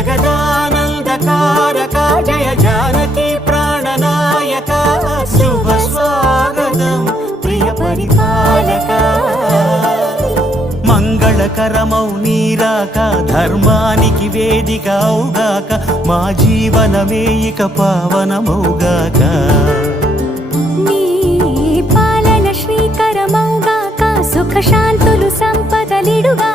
జగదానందకారక జయ జానకి ప్రాణనాయక శుభ స్వాగతం ప్రియ పరిపాలక మంగళకరమౌ నీరాక ధర్మానికి వేదిక అవుగాక మా జీవనమే ఇక పావనమౌగాక నీ పాలన శ్రీకరమౌగాక సుఖ శాంతులు సంపదలిడుగా